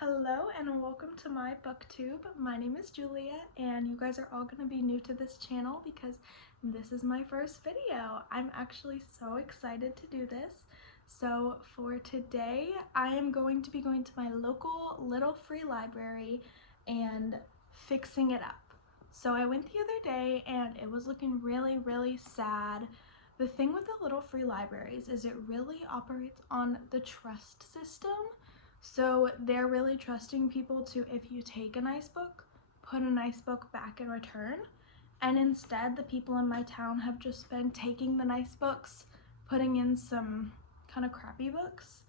Hello and welcome to my booktube. My name is Julia and you guys are all going to be new to this channel because this is my first video. I'm actually so excited to do this. So for today I am going to be going to my local little free library and fixing it up. So I went the other day and it was looking really sad. The thing with the little free libraries is it really operates on the trust system. So they're really trusting people to, if you take a nice book, put a nice book back in return. And instead, the people in my town have just been taking the nice books, putting in some kind of crappy books,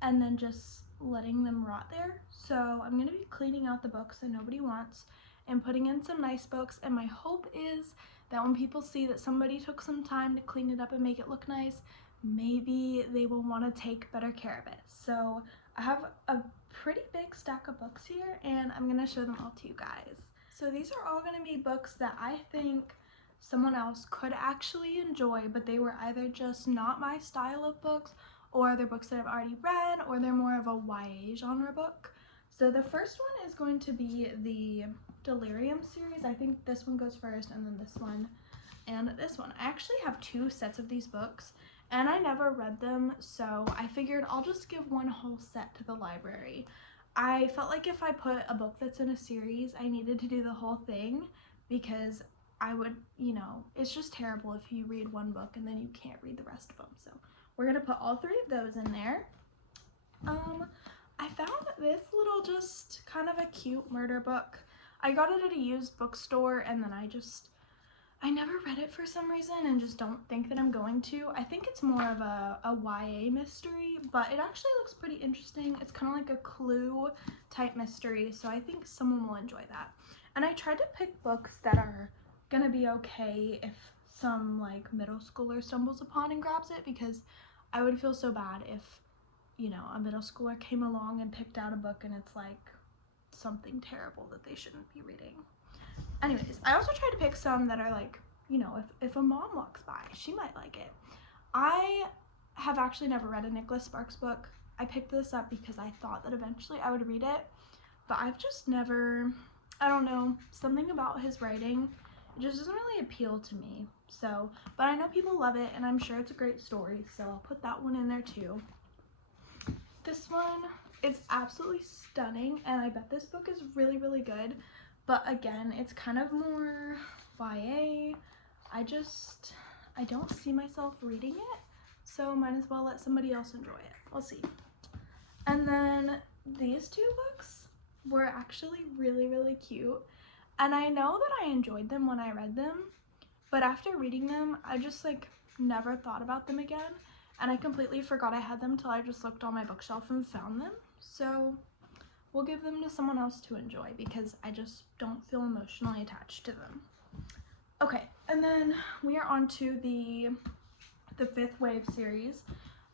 and then just letting them rot there. So I'm going to be cleaning out the books that nobody wants and putting in some nice books. And my hope is that when people see that somebody took some time to clean it up and make it look nice, maybe they will want to take better care of it. So I have a pretty big stack of books here and I'm going to show them all to you guys. So these are all going to be books that I think someone else could actually enjoy, but they were either just not my style of books, or they're books that I've already read, or they're more of a YA genre book. So the first one is going to be the Delirium series. I think this one goes first and then this one and this one. I actually have two sets of these books and I never read them, so I figured I'll just give one whole set to the library. I felt like if I put a book that's in a series, I needed to do the whole thing because I would, it's just terrible if you read one book and then you can't read the rest of them. So we're gonna put all three of those in there. I found this little just kind of a cute murder book. I got it at a used bookstore and then I never read it for some reason and just don't think that I'm going to. I think it's more of a YA mystery, but it actually looks pretty interesting. It's kind of like a Clue type mystery, so I think someone will enjoy that. And I tried to pick books that are gonna be okay if some like middle schooler stumbles upon and grabs it, because I would feel so bad if, a middle schooler came along and picked out a book and it's like something terrible that they shouldn't be reading. Anyways, I also tried to pick some that are like, if a mom walks by, she might like it. I have actually never read a Nicholas Sparks book. I picked this up because I thought that eventually I would read it, but I've just never, I don't know, something about his writing, it just doesn't really appeal to me. So, but I know people love it and I'm sure it's a great story, so I'll put that one in there too. This one is absolutely stunning and I bet this book is really good. But again, it's kind of more YA. I don't see myself reading it, so might as well let somebody else enjoy it. We'll see. And then these two books were actually really cute. And I know that I enjoyed them when I read them, but after reading them, I just never thought about them again. And I completely forgot I had them till I just looked on my bookshelf and found them. So we'll give them to someone else to enjoy because I just don't feel emotionally attached to them. Okay, and then we are on to the Fifth Wave series.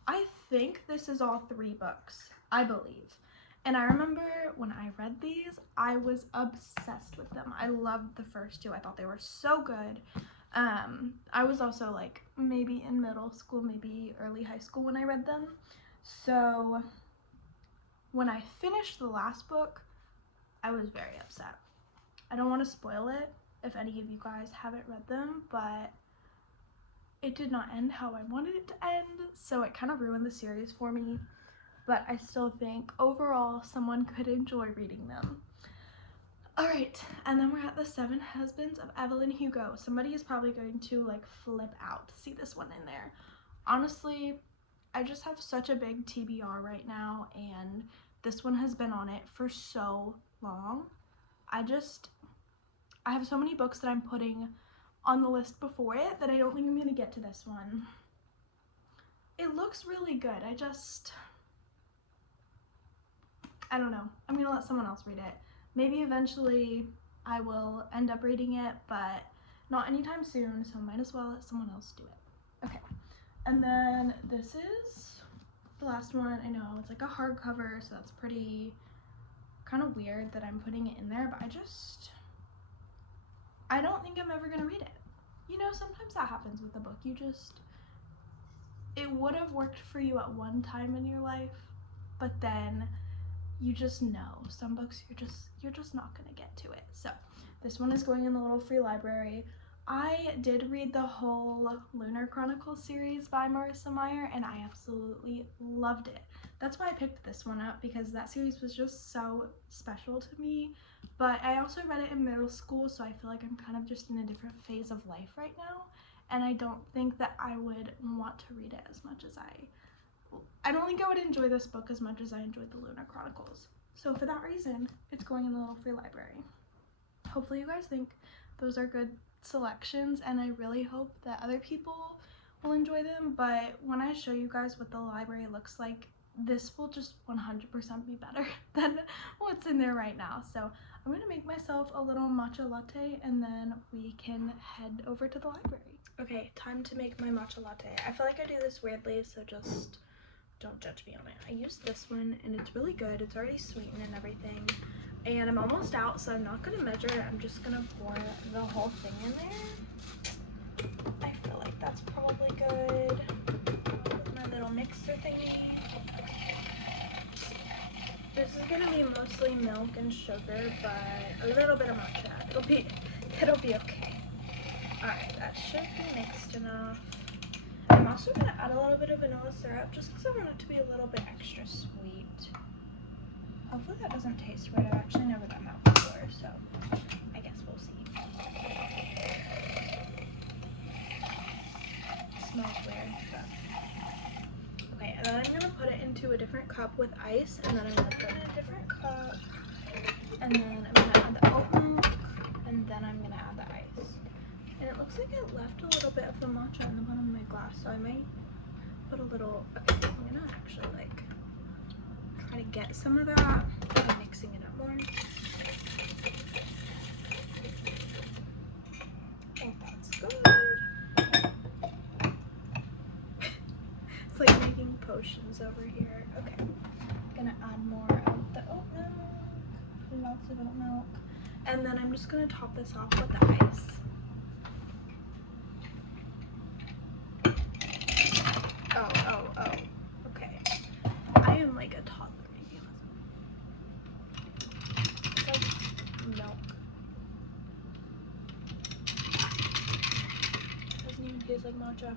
I think this is all three books, I believe. And I remember when I read these, I was obsessed with them. I loved the first two. I thought they were so good. I was also maybe in middle school, maybe early high school when I read them. So when I finished the last book, I was very upset. I don't want to spoil it if any of you guys haven't read them, but it did not end how I wanted it to end, so it kind of ruined the series for me. But I still think overall someone could enjoy reading them. Alright, and then we're at the Seven Husbands of Evelyn Hugo. Somebody is probably going to flip out to see this one in there. Honestly, I just have such a big TBR right now, and this one has been on it for so long. I have so many books that I'm putting on the list before it that I don't think I'm going to get to this one. It looks really good. I don't know. I'm going to let someone else read it. Maybe eventually I will end up reading it, but not anytime soon, so might as well let someone else do it. Okay. And then this is the last one. I know it's like a hardcover, so that's pretty kind of weird that I'm putting it in there, but I don't think I'm ever gonna read it. Sometimes that happens with a book. It would have worked for you at one time in your life, but then you just know. Some books you're just not gonna get to it. So this one is going in the little free library. I did read the whole Lunar Chronicles series by Marissa Meyer, and I absolutely loved it. That's why I picked this one up, because that series was just so special to me. But I also read it in middle school, so I feel like I'm kind of just in a different phase of life right now, and I don't think that I would want to read it as much as I don't think I would enjoy this book as much as I enjoyed the Lunar Chronicles. So for that reason, it's going in the little free library. Hopefully you guys think those are good selections, and I really hope that other people will enjoy them. But when I show you guys what the library looks like, this will just 100% be better than what's in there right now. So I'm going to make myself a little matcha latte, and then we can head over to the library. Okay, time to make my matcha latte. I feel like I do this weirdly, so just don't judge me on it. I used this one, and it's really good. It's already sweetened and everything. And I'm almost out, so I'm not going to measure it. I'm just going to pour the whole thing in there. I feel like that's probably good. With my little mixer thingy. This is going to be mostly milk and sugar, but a little bit of matcha. It'll be okay. Alright, that should be mixed enough. I'm also going to add a little bit of vanilla syrup, just because I want it to be a little bit extra sweet. Hopefully that doesn't taste weird. I've actually never done that before, so I guess we'll see. It smells weird, but... Okay, and then I'm going to put it into a different cup with ice, and then I'm going to put it in a different cup, and then I'm going to add the oat milk, and then I'm going to add the ice. And it looks like it left a little bit of the matcha in the bottom of my glass, so I might put a little... Okay, I'm going to actually, try to get some of that by mixing it up more. I think that's good. It's like making potions over here. Okay, I'm gonna add more of the oat milk, lots of oat milk, and then I'm just gonna top this off with the ice. Oh. Okay. I am like a toddler. Milk. Doesn't even taste like matcha.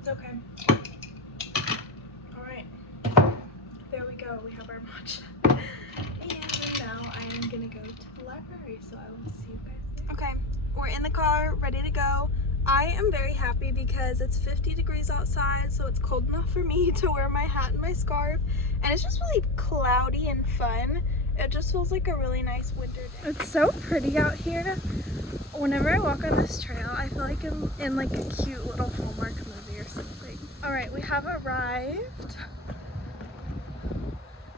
It's okay. Alright. There we go. We have our matcha. And now I am gonna go to the library, so I will see you guys there. Okay, we're in the car, ready to go. I am very happy because it's 50 degrees outside, so it's cold enough for me to wear my hat and my scarf, and it's just really cloudy and fun. It just feels like a really nice winter day. It's so pretty out here. Whenever I walk on this trail, I feel like I'm in like a cute little Hallmark movie or something. Alright, we have arrived.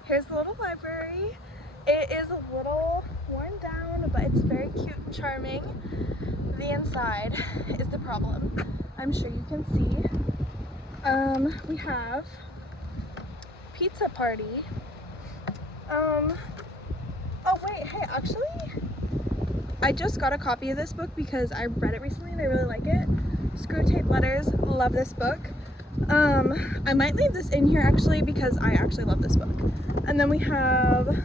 Here's the little library. It is a little worn down, but it's very cute and charming. The inside is the problem. I'm sure you can see. We have pizza party. Oh wait, hey, actually, I just got a copy of this book because I read it recently and I really like it. Screw Tape Letters, love this book. I might leave this in here actually because I actually love this book. And then we have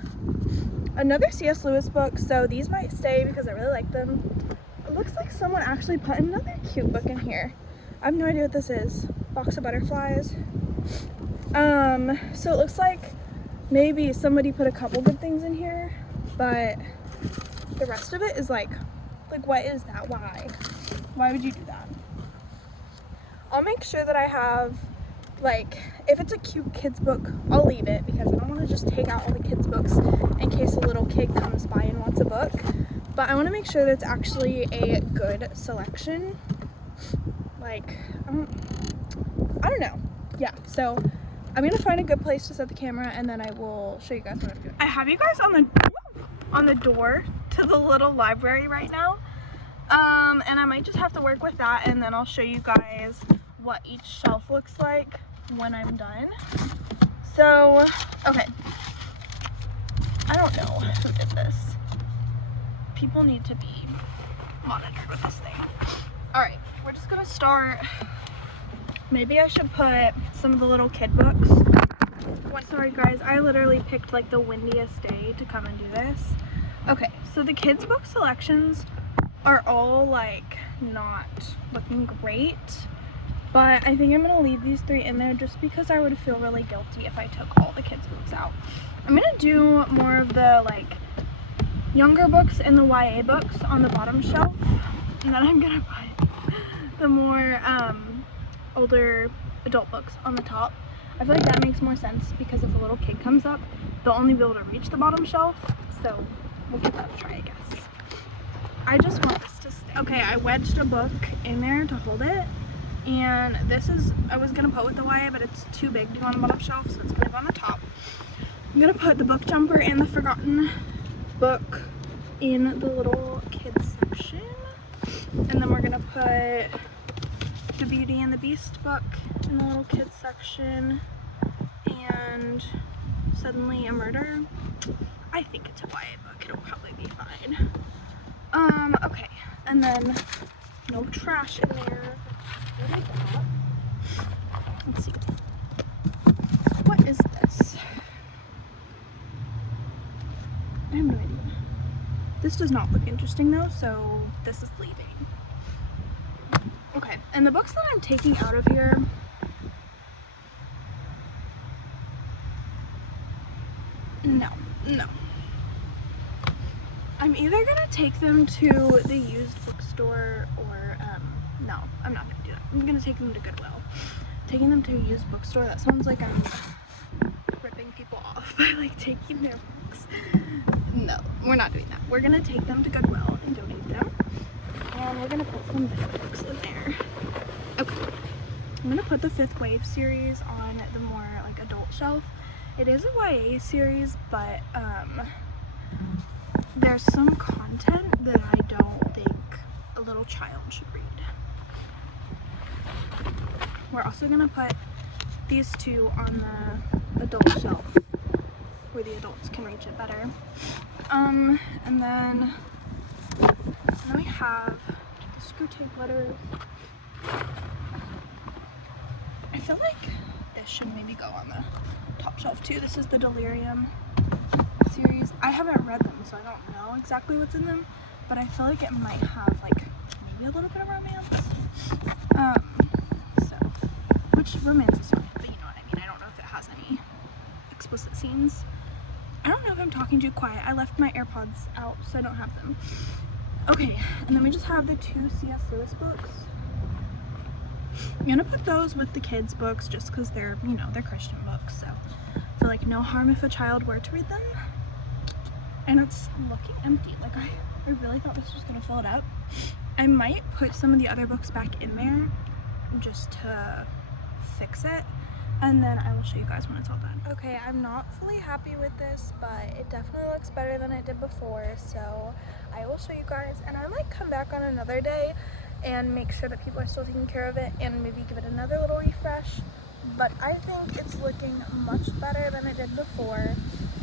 another C.S. Lewis book, so these might stay because I really like them. It looks like someone actually put another cute book in here. I have no idea what this is. Box of Butterflies. So it looks like maybe somebody put a couple good things in here, but the rest of it is like what is that? Why would you do that? I'll make sure that I have, if it's a cute kids book, I'll leave it because I don't want to just take out all the kids books in case a little kid comes by and wants a book. But I want to make sure that it's actually a good selection. I don't know. Yeah, so I'm going to find a good place to set the camera and then I will show you guys what I'm doing. I have you guys on the door to the little library right now. And I might just have to work with that and then I'll show you guys what each shelf looks like when I'm done. So, okay. I don't know who did this. People need to be monitored with this thing. Alright, we're just gonna start. Maybe I should put some of the little kid books I literally picked like the windiest day to come and do this. Okay, so the kids book selections are all like not looking great, but I think I'm gonna leave these 3 in there just because I would feel really guilty if I took all the kids books out. I'm gonna do more of the like younger books and the YA books on the bottom shelf, and then I'm gonna put the more older adult books on the top. I feel like that makes more sense because if a little kid comes up, they'll only be able to reach the bottom shelf, so we'll give that a try, I guess. I just want this to stay. Okay, I wedged a book in there to hold it, and this is, I was gonna put with the YA, but it's too big to go on the bottom shelf, so it's gonna go on the top. I'm gonna put the book jumper and the forgotten book in the little kids section, and then we're gonna put the Beauty and the Beast book in the little kids section, and Suddenly a Murder. I think it's a YA book, it'll probably be fine. Okay, and then no trash in there. What is that? Let's see. What is this? I have no idea. This does not look interesting though, so this is leaving. Okay, and the books that I'm taking out of here, no. I'm either gonna take them to the used bookstore or, no, I'm not gonna do that. I'm gonna take them to Goodwill. Taking them to a used bookstore, that sounds like I'm ripping people off by like taking their books. No, we're not doing that. We're gonna take them to Goodwill and donate them. And we're gonna put some better books in there. Okay, I'm gonna put the Fifth Wave series on the more like adult shelf. It is a YA series, but there's some content that I don't think a little child should read. We're also gonna put these 2 on the adult shelf where the adults can reach it better. And then we have the Screw Tape letters. I feel like this should maybe go on the top shelf too. This is the Delirium series. I haven't read them, so I don't know exactly what's in them, but I feel like it might have like maybe a little bit of romance. Which romance is fine, but you know what I mean. I don't know if it has any explicit scenes. I don't know if I'm talking too quiet. I left my AirPods out, so I don't have them. Okay, and then we just have the 2 C.S. Lewis books. I'm gonna put those with the kids' books just because they're, you know, they're Christian books, so I feel like no harm if a child were to read them. And it's looking empty. Like I really thought this was gonna fill it up. I might put some of the other books back in there just to fix it, and then I will show you guys when it's all done. Okay, I'm not fully happy with this, but it definitely looks better than it did before, so I will show you guys, and I might come back on another day and make sure that people are still taking care of it and maybe give it another little refresh. But I think it's looking much better than it did before.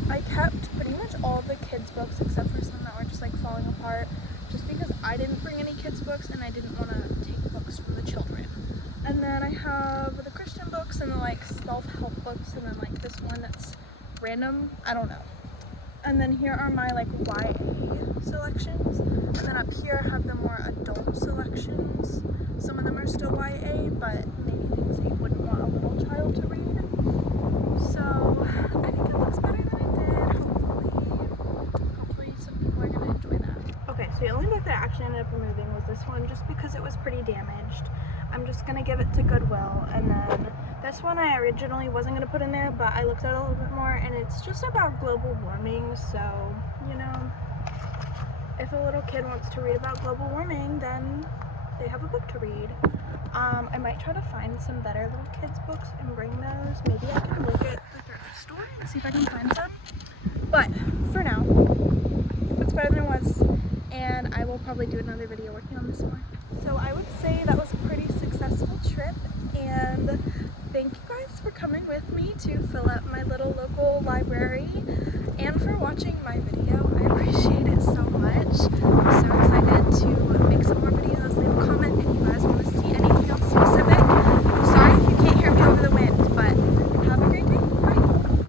I kept pretty much all the kids books except for some that were just like falling apart, just because I didn't bring any kids books and I didn't want to take books from the children. And then I have the Christian books and the like self-help books, and then like this one that's random, I don't know. And then here are my like YA selections, and then up here I have the more adult selections. Some of them are still YA, but maybe things that you wouldn't want a little child to read. So I think it looks better than it did. Hopefully some people are gonna enjoy that. Okay, so the only book that I actually ended up removing was this one, just because it was pretty damaged. I'm just gonna give it to Goodwill, and then this one I originally wasn't gonna put in there, but I looked at it a little bit more, and it's just about global warming, so, you know, if a little kid wants to read about global warming, then they have a book to read. I might try to find some better little kids books and bring those. Maybe I can look at the thrift store and see if I can find some. But for now, it's better than it was, and I will probably do another video working on this more. So I would say that was a pretty successful trip, and thank you guys for coming with me to fill up my little local library and for watching my video. I appreciate it so much. I'm so excited to make some more videos. Leave a comment if you guys want to see anything else